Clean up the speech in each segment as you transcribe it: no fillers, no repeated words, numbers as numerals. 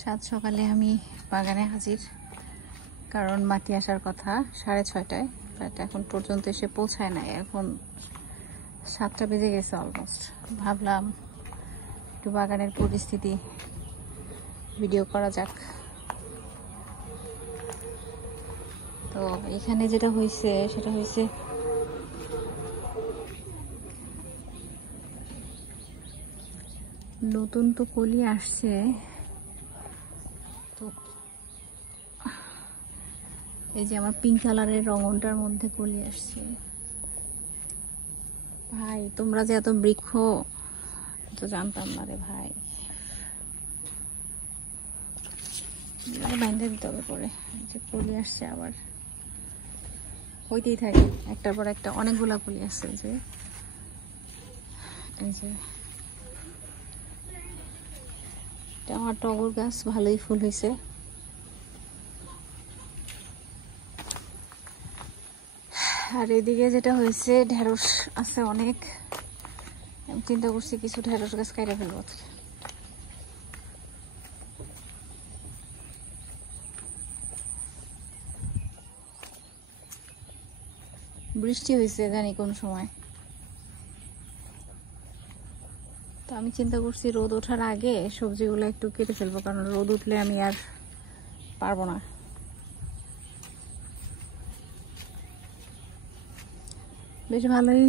সাত সকালে আমি বাগানে হাজির, কারণ মাটি আসার কথা 6:30টায়, বাট এখন পর্যন্ত এসে পৌঁছায় নাই। এখন 7টা বেজে গেছে অলমোস্ট। ভাবলাম একটু বাগানের পরিস্থিতি ভিডিও করা যাক। তো এখানে যেটা হয়েছে সেটা হয়েছে নতুন তো কলি আসছে, তো এই যে আমার পিঙ্ক কালারের রঙনটার মধ্যে কলি আসছে। ভাই তোমরা যে এত বৃক্ষ, তো জানতাম না রে ভাই। বাইন্ধে দিতে হবে পরে। এই যে কলি আসছে, আবার হইতেই থাকে একটার পর একটা, অনেকগুলা কলি আসছে। যে এই যে আমার টগর গাছ ভালোই ফুল হয়েছে। আর এদিকে যেটা হয়েছে, ঢেঁড়স আছে অনেক। আমি চিন্তা করছি কিছু ঢেঁড়স গাছ কাইটা ফেলবো। বৃষ্টি হয়েছে জানি কোন সময়, তো আমি চিন্তা করছি রোদ ওঠার আগে সবজিগুলো একটু কেটে ফেলবো, কারণ রোদ উঠলে আমি আর পারবো না। বেশ ভালোই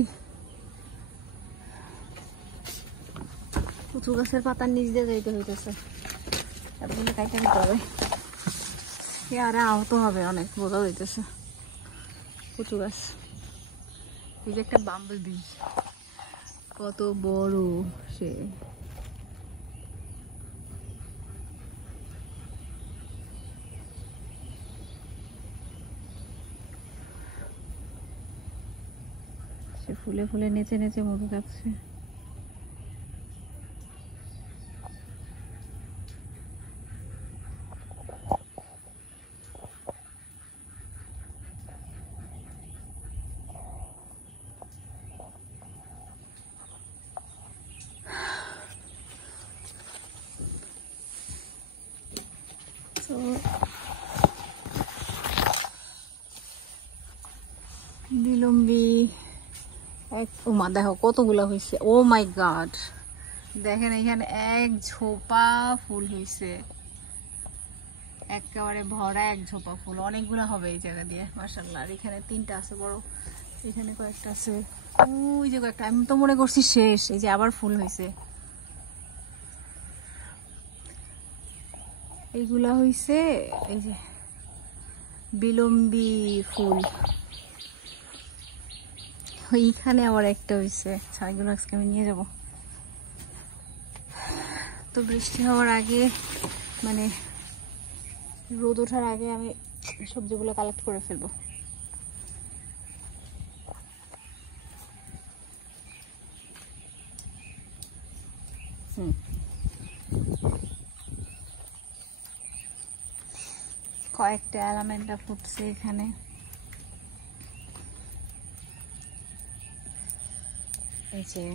কচু গাছের পাতার নিচ দিয়ে যাইতে হইতেছে, এতগুলো কাইটা নিতে হবে। আরে আহত হবে অনেক, বোঝা হইতেছে। কচু গাছ, এই যে একটা বাম্বল বি, কত বড় সে। সে ফুলে ফুলে নেচে নেচে মধু খাচ্ছে। তো বিলম্বী এক, ও মা দেখো কতগুলা হয়েছে। ও মাই গড, দেখেন এখানে এক ঝোপা ফুল হয়েছে, একেবারে ভরা এক ঝোপা ফুল। অনেকগুলো হবে এই জায়গা দিয়ে, মাশাআল্লাহ। আর এখানে 3টা আছে বড়, এখানে কয়েকটা আছে, ওই যে কয়েকটা। আমি তো মনে করছি শেষ, এই যে আবার ফুল হয়েছে। এইগুলা হয়েছে এই যে বিলম্বী ফুল। ওইখানে আবার একটা হয়েছে, ছাইগুলো আজকে আমি নিয়ে যাব। তো বৃষ্টি হওয়ার আগে, মানে রোদ ওঠার আগে আমি সবজিগুলো কালেক্ট করে ফেলবো। কয়েকটা অ্যালামেন্টা ফুটছে এখানে। এই যে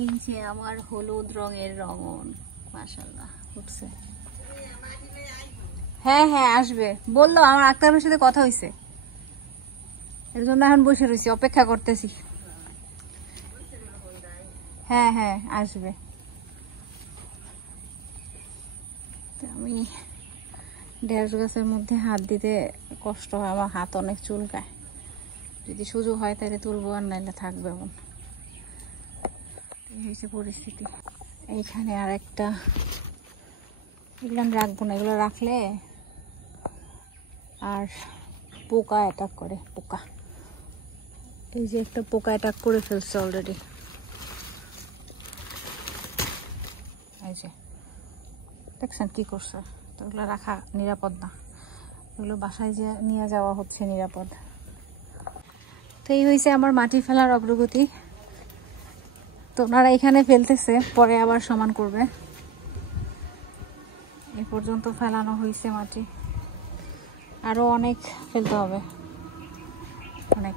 এই যে আমার হলুদ রঙের রঙন, মাশাআল্লাহ ফুটছে। হ্যাঁ হ্যাঁ আসবে বললো, আমার আক্তারের সাথে কথা হয়েছে, এর জন্য এখন বসে রয়েছি, অপেক্ষা করতেছি। হ্যাঁ হ্যাঁ আসবে। আমি ঢেঁড়স গাছের মধ্যে হাত দিতে কষ্ট হয়, আমার হাত অনেক চুলকায়। যদি সুযোগ হয় তাহলে তুলবো, আর নাইলে থাকবে। এমন এই হয়েছে পরিস্থিতি। এইখানে আর একটা, এগুলো আমি রাখবো না, এগুলো রাখলে আর পোকা অ্যাটাক করে। পোকা, এই যে একটা পোকা অ্যাটাক করে ফেলছে অলরেডি। এই যে দেখছেন কি করছে। তো এগুলো রাখা নিরাপদ না, এগুলো বাসায় যে নিয়ে যাওয়া হচ্ছে নিরাপদ। তো এই হয়েছে আমার মাটি ফেলার অগ্রগতি। তো ওনারা এখানে ফেলতেছে, পরে আবার সমান করবে। এ পর্যন্ত ফেলানো হয়েছে মাটি, আরো অনেক ফেলতে হবে, অনেক।